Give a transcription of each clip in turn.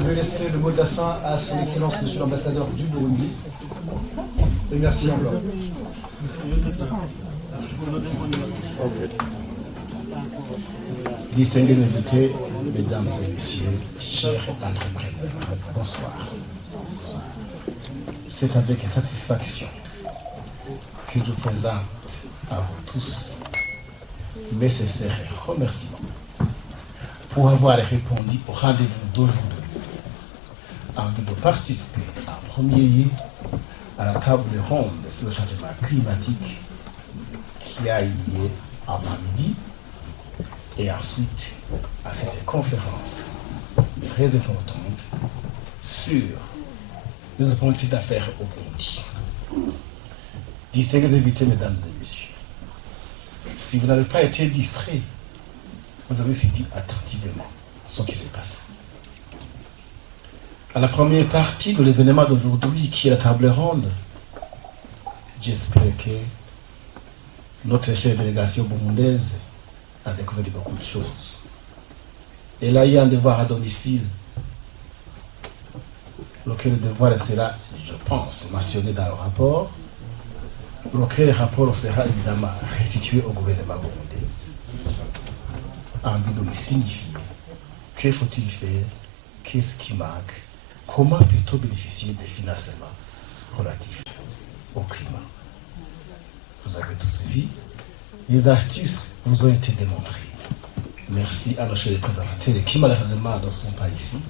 je vais laisser le mot de la fin à son Excellence, Monsieur l'Ambassadeur du Burundi. Et merci encore. Distingués invités, mesdames et messieurs, chers entrepreneurs, bonsoir. C'est avec satisfaction que je présente à vous tous mes sincères remerciements pour avoir répondu au rendez-vous d'aujourd'hui en vue de participer en premier lieu à la table ronde sur le changement climatique qui a eu lieu avant midi et ensuite à cette conférence très importante sur les opportunités d'affaires au Burundi. Distingués invités, mesdames et messieurs, si vous n'avez pas été distrait, vous avez suivi attentivement ce qui s'est passé. À la première partie de l'événement d'aujourd'hui, qui est la table ronde, j'espère que notre chère délégation burundaise a découvert beaucoup de choses. Elle a eu un devoir à domicile, lequel devoir sera, je pense, mentionné dans le rapport, lequel rapport sera évidemment restitué au gouvernement burundais en vue de lui signifier que faut-il faire, qu'est-ce qui manque, comment peut-on bénéficier des financements relatifs au climat. Vous avez tous vu, les astuces vous ont été démontrées. Merci à nos chers représentants qui malheureusement ne sont pas ici,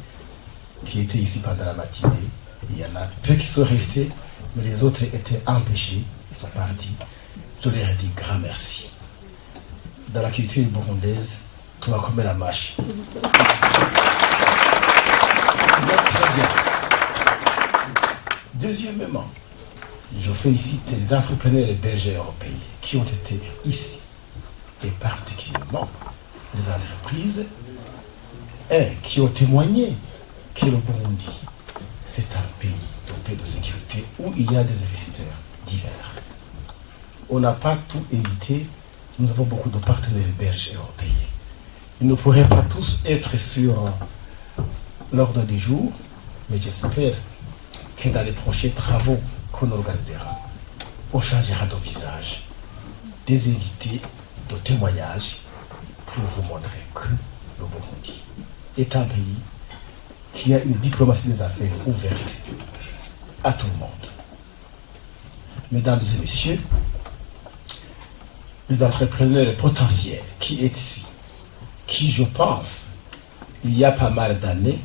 qui étaient ici pendant la matinée. Il y en a peu qui sont restés, mais les autres étaient empêchés, ils sont partis. Je leur ai dit grand merci. Dans la culture burundaise, tout va comme la marche. Très bien. Deuxièmement, je félicite les entrepreneurs et bergers européens qui ont été ici, et particulièrement les entreprises qui ont témoigné que le Burundi, c'est un pays doté de sécurité où il y a des investisseurs divers. On n'a pas tout évité, nous avons beaucoup de partenaires bergers européens. Ils ne pourraient pas tous être sur l'ordre du jour, mais j'espère que dans les prochains travaux qu'on organisera, on changera de visage, des invités, de témoignages, pour vous montrer que le Burundi est un pays qui a une diplomatie des affaires ouverte à tout le monde. Mesdames et messieurs, les entrepreneurs potentiels qui est ici, qui, je pense, il y a pas mal d'années,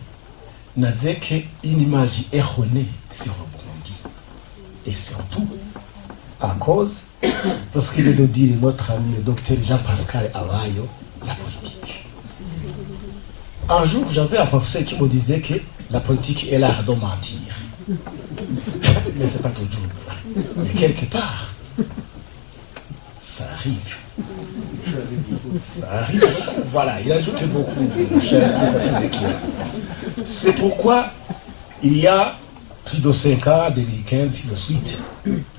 n'avaient qu'une image erronée sur le Burundi. Et surtout, à cause de ce qu'il est de dire notre ami le docteur Jean-Pascal Awayo, la politique. Un jour, j'avais un professeur qui me disait que la politique est l'art de mentir. Mais c'est pas toujours vrai. Mais quelque part, ça arrive. Ça arrive beaucoup. Voilà, il ajoute beaucoup. C'est pourquoi il y a plus de 5 ans, 2015, ainsi de suite,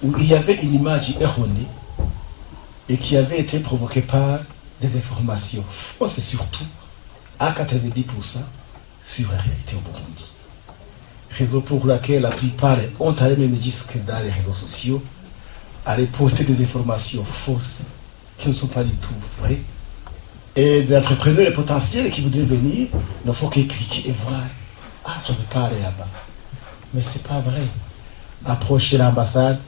où il y avait une image erronée et qui avait été provoquée par des informations fausses, surtout à 90% sur la réalité au Burundi. Raison pour laquelle la plupart ont allé même jusque dans les réseaux sociaux, aller poster des informations fausses qui ne sont pas du tout vraies. Et des entrepreneurs potentiels qui voudraient venir, il ne faut qu'ils cliquent et voir. Ah, je ne vais pas aller là-bas. Mais ce n'est pas vrai. Approchez l'ambassade,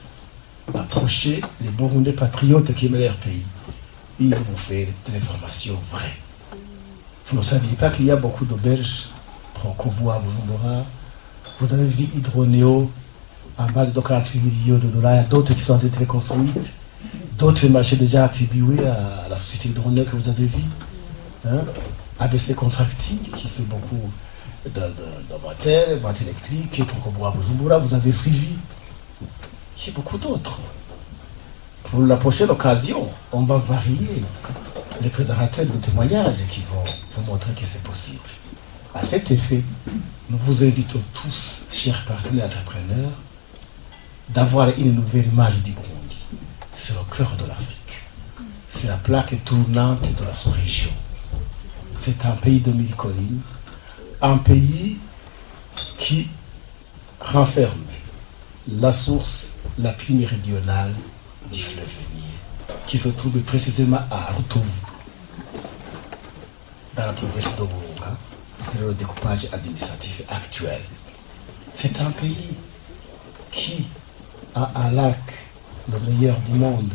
approchez les Burundais patriotes qui aiment leur pays. Ils vont faire des informations vraies. Vous ne saviez pas qu'il y a beaucoup d'auberges, Procobo à Bujumbura. Vous avez vu Hydroneo, en bas de 48 millions de dollars. Il y a d'autres qui sont très construites. D'autres marchés déjà attribués à la société Hydroneo que vous avez vu. Hein? ABC Contracting qui fait beaucoup de moteurs, ventes électriques, et Procobo à Bujumbura, vous avez suivi. Il y a beaucoup d'autres. Pour la prochaine occasion, on va varier les présentateurs de témoignages qui vont vous montrer que c'est possible. À cet effet, nous vous invitons tous, chers partenaires entrepreneurs, d'avoir une nouvelle image du Burundi. C'est le cœur de l'Afrique. C'est la plaque tournante de la sous-région. C'est un pays de 1000 collines, un pays qui renferme la source la plus méridionale du fleuve Nier, qui se trouve précisément à Rutovu, dans la province de Burunga. C'est le découpage administratif actuel. C'est un pays qui a un lac le meilleur du monde.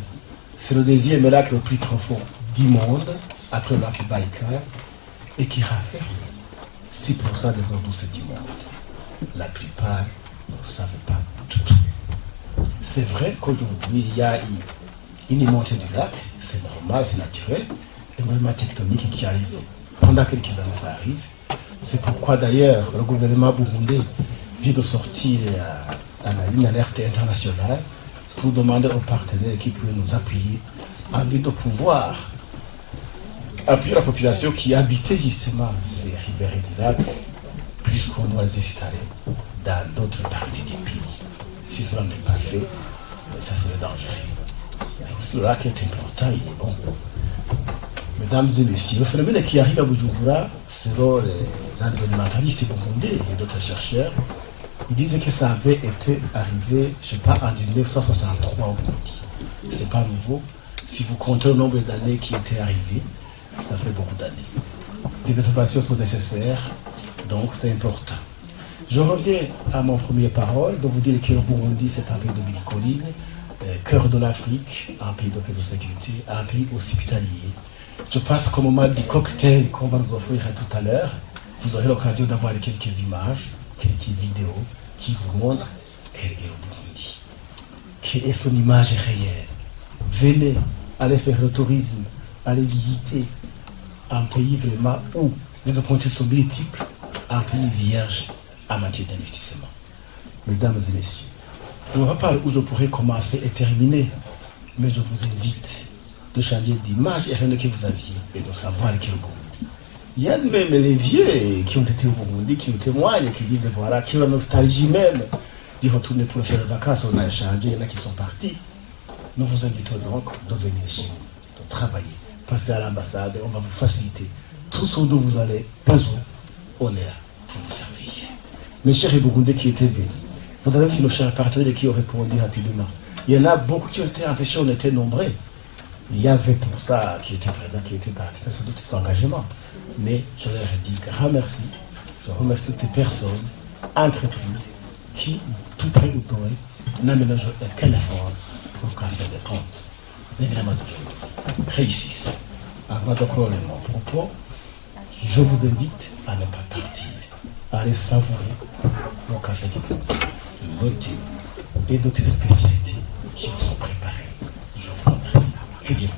C'est le deuxième lac le plus profond du monde, après le lac Baïkal, et qui renferme 6% des eaux douces du monde. La plupart ne le savent pas du tout. C'est vrai qu'aujourd'hui, il y a une montée du lac, c'est normal, c'est naturel, des mouvements tectoniques qui arrivent. Pendant quelques années, ça arrive. C'est pourquoi d'ailleurs, le gouvernement burundais vient de sortir une alerte internationale pour demander aux partenaires qui peuvent nous appuyer en vue de pouvoir appuyer la population qui habitait justement ces riverains du lac, puisqu'on doit les installer dans d'autres parties du pays. Si cela n'est pas fait, ça serait dangereux. Mais aussi le lac est important, il est bon. Mesdames et messieurs, le phénomène qui arrive à Bujumbura, selon les environnementalistes burundais et d'autres chercheurs, ils disaient que ça avait été arrivé, je ne sais pas, en 1963 au Burundi. C'est pas nouveau. Si vous comptez le nombre d'années qui étaient arrivées, ça fait beaucoup d'années. Des informations sont nécessaires, donc c'est important. Je reviens à mon premier parole de vous dire que le Burundi, c'est un pays de mille-collines, cœur de l'Afrique, un pays de paix de sécurité, un pays hospitalier. Je passe qu'au moment du cocktail qu'on va nous offrir tout à l'heure, vous aurez l'occasion d'avoir quelques images, quelques vidéos qui vous montrent quel est le Burundi, quelle est son image réelle. Venez, allez faire le tourisme, allez visiter un pays vraiment où les opportunités sont multiples, un pays vierge en matière d'investissement. Mesdames et messieurs, je ne vois pas où je pourrais commencer et terminer, mais je vous invite de changer d'image et rien que vous aviez et de savoir qu'il est au Burundi. Il y a même les vieux qui ont été au Burundi, qui nous témoignent, qui disent voilà, qui ont la nostalgie même d'y retourner pour faire les vacances. On a échangé, il y en a qui sont partis. Nous vous invitons donc de venir chez nous, de travailler, passer à l'ambassade, on va vous faciliter tout ce dont vous avez besoin. On est là pour vous servir. Mes chers Burundais qui étaient venus, vous avez vu nos chers partenaires qui ont répondu rapidement. Il y en a beaucoup qui ont été empêchés, on était nombreux. Il y avait pour ça qui étaient présents, qui étaient participants sur d'autres engagements. Mais je leur ai dit grand merci. Je remercie toutes les personnes, entreprises, qui, tout près ou loin, n'aménagent aucun effort pour qu'à faire des comptes. L'événement d'aujourd'hui réussissent. Avant de clore mon propos, je vous invite à ne pas partir, à aller savourer le café du monde, le thé et d'autres spécialités qui vous sont préparées. Je vous remercie. Que Dieu vous